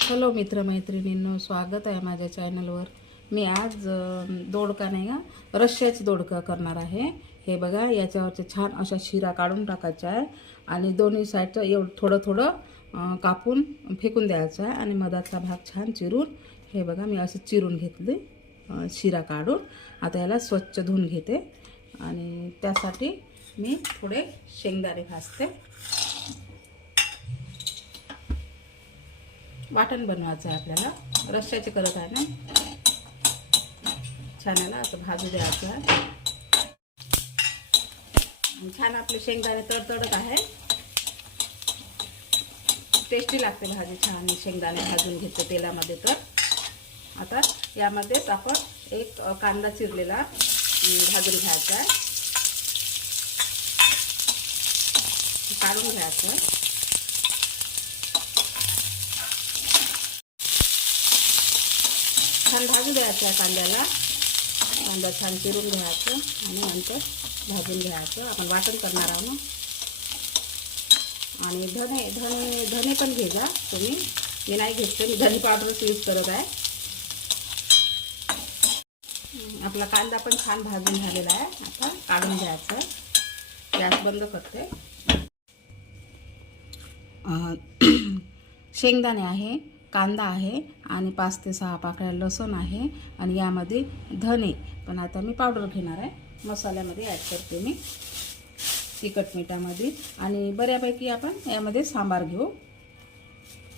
Hello मित्रमैत्रिणींनो स्वागत आहे माझ्या चॅनलवर. मी आज दोडका नाही का रश्श्याची दोडका करणार आहे. हे बघा याच्यावरचे छान अशा शिरा काढून टाकायच्या आहे आणि दोन्ही साईडचं एवढं थोडं थोडं कापून फेकून द्यायचं आहे आणि मधाचा भाग छान चिरून हे बघा मी असं चिरून घेतले शिरा काढून. आता याला स्वच्छ धुवून घेते आणि त्यासाठी मी थोडे शेंगदाणे भाजते वाटण बनवायचं आहे आपल्याला. रश्श्याचे करत आहे ना? छान याला असं भाजू द्यायचं आहे. छान आपले शेंगदाणे तडतडत आहे. टेस्टी लागते भाजी छान. शेंगदाणे भाजून घेतो तेलामध्ये तर. आता यामध्येच आपण एक कांदा चिरलेला भाजून घ्यायचा आहे. काढून घ्यायचं. छान भाजू द्यायचं या कांद्याला. कांदा छान चिरून घ्यायचं आणि नंतर भाजून घ्यायचं. आपण वाटण करणार आहोत आणि धने धने धने पण घेजा तुम्ही. मी नाही घेतलं मी धने पावडरच यूज करत आहे. आपला कांदा पण छान भाजून झालेला आहे. आता काढून घ्यायचं. गॅस बंद करते. शेंगदाणे आहे कांदा आहे आणि पाच ते सहा पाकळ्या लसूण आहे आणि यामध्ये धने. पण आता मी पावडर घेणार आहे. मसाल्यामध्ये ॲड करते मी. तिखट मिठामध्ये. आणि बऱ्यापैकी आपण यामध्ये सांबार घेऊ.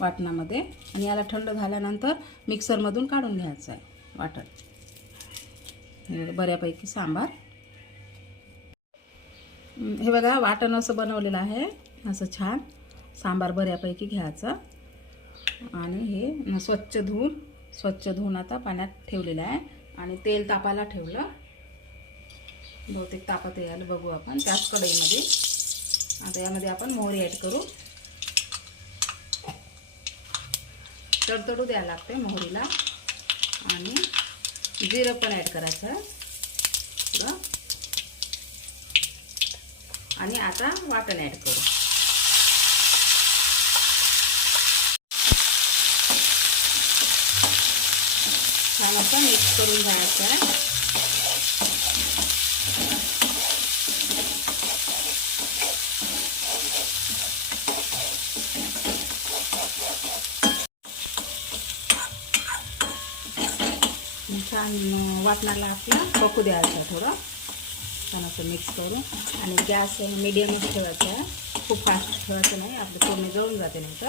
वाटणामध्ये. आणि याला थंड झाल्यानंतर मिक्सरमधून काढून घ्यायचं आहे वाटण. बऱ्यापैकी सांबार. हे बघा वाटण असं बनवलेलं आहे. असं छान. सांबार बऱ्यापैकी घ्यायचा. आणि हे स्वच्छ धुवून स्वच्छ धुवून आता पाण्यात ठेवलेलं आहे. आणि तेल तापायला ठेवलं. बहुतेक तापत यायला बघू आपण. त्याच कढईमध्ये. आता यामध्ये आपण मोहरी ॲड करू. तडतडू द्यायला लागते मोहरीला. आणि जिरं पण ॲड करायचं. थोडं आणि आता वाटण ॲड करू. छान असं मिक्स करून घ्यायचं आहे छान अं, वाटणाला आपला पकू द्यायचं थोडं. छान असं मिक्स करून. आणि गॅस मिडियमच ठेवायचा. आहे खूप फास्ट ठेवायचं नाही. आपलं पूर्ण जळून जाते नंतर.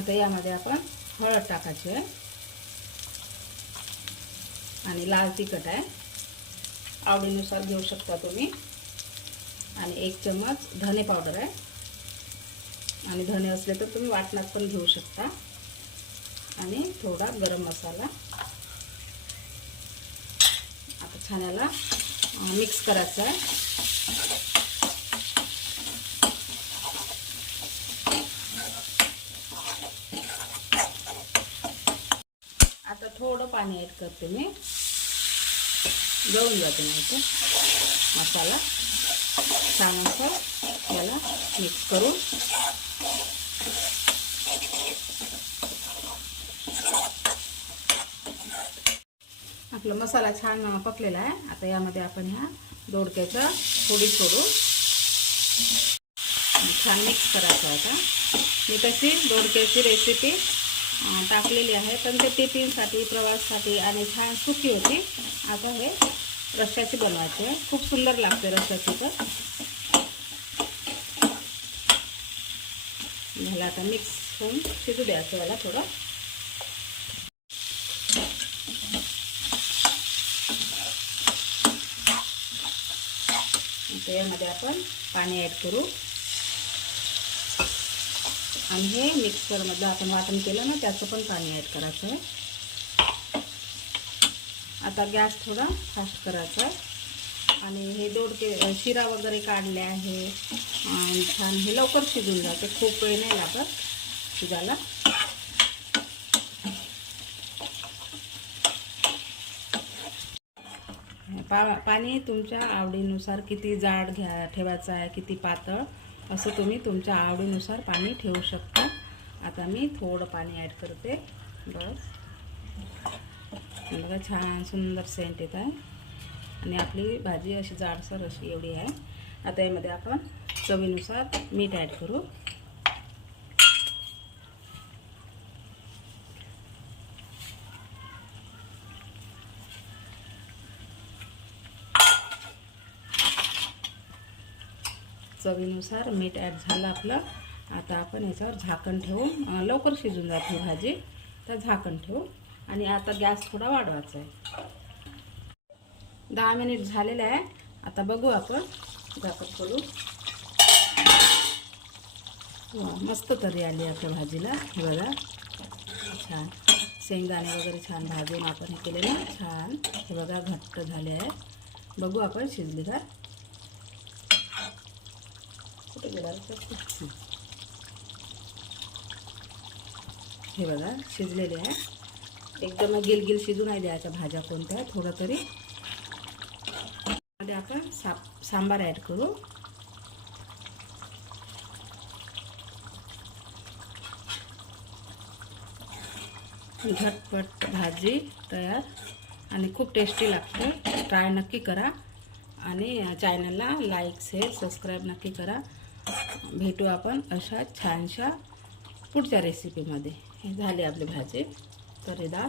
आता यामध्ये आपण हळद टाकायची आहे. आणि लाल तिखट आहे. आवडीनुसार घेऊ शकता तुम्ही. आणि एक चम्मच धने पावडर आहे. आणि धने असले तर तुम्ही वाटणात पण घेऊ शकता. आणि थोडा गरम मसाला. आता छान याला मिक्स करायचा आहे. आता थोडं पाणी ॲड करते मी. गळून जाते नाही तर मसाला. छान याला मिक्स करून. आपला मसाला छान पकलेला आहे. आता यामध्ये आपण ह्या दोडक्याचा पुडी सोडू. छान मिक्स करायचं आता. मी तशी दोडक्याची रेसिपी टाकलेली आहे. पण ते टिफिनसाठी प्रवाससाठी आणि छान सुखी होती. आता हे रश्याची बनवायची. आहे खूप सुंदर लागते रश्याची तर झालं आता मिक्स होऊन शिजू द्यायचं याला थोडं. त्यामध्ये यामध्ये आपण पाणी ॲड करू. आणि हे मिक्सरमधलं आपण वाटण केलं ना त्याचं पण पाणी ॲड करायचं आहे. आता गॅस थोडा फास्ट करायचा आहे. आणि हे दोडके शिरा वगैरे काढले आहे. आणि छान हे लवकर शिजून जाते खूप वेळ नाही लागत शिजायला. पा पाणी तुमच्या आवडीनुसार किती जाड घ्या ठेवायचं आहे किती पातळ. असं तुम्ही तुमच्या आवडीनुसार पाणी ठेवू शकता. आता मी थोडं पाणी ॲड करते. बस. बघा छान सुंदर सेंट येत आहे. आणि आपली भाजी अशी जाडसर अशी एवढी आहे. आता यामध्ये आपण चवीनुसार मीठ ॲड करू. चवीनुसार मीठ ॲड झालं आपलं. आता आपण याच्यावर झाकण ठेवून लवकर शिजून जाते भाजी. तर झाकण ठेवू. आणि आता गॅस थोडा वाढवायचा आहे. दहा मिनिट झालेलं आहे. आता बघू आपण. झाकण खोलू. मस्त तरी आली आपल्या भाजीला. बघा. छान. शेंगदाणे वगैरे छान भाजून आपण हे केले ना छान. हे बघा घट्ट झाले आहे. बघू आपण शिजली का हे बघा शिजलेले आहे. एकदम गिलगिल शिजू नाही द्यायच्या भाज्या कोणत्या थोडं तरी. मध्ये आपण सा सांबार ॲड करू. झटपट भाजी तयार आणि खूप टेस्टी लागते. ट्राय नक्की करा. आणि चॅनलला लाईक शेअर सबस्क्राईब नक्की करा. भेटू आपण अशा छानशा पुढच्या रेसिपीमध्ये हे झाले आपले भाजी. तरीदार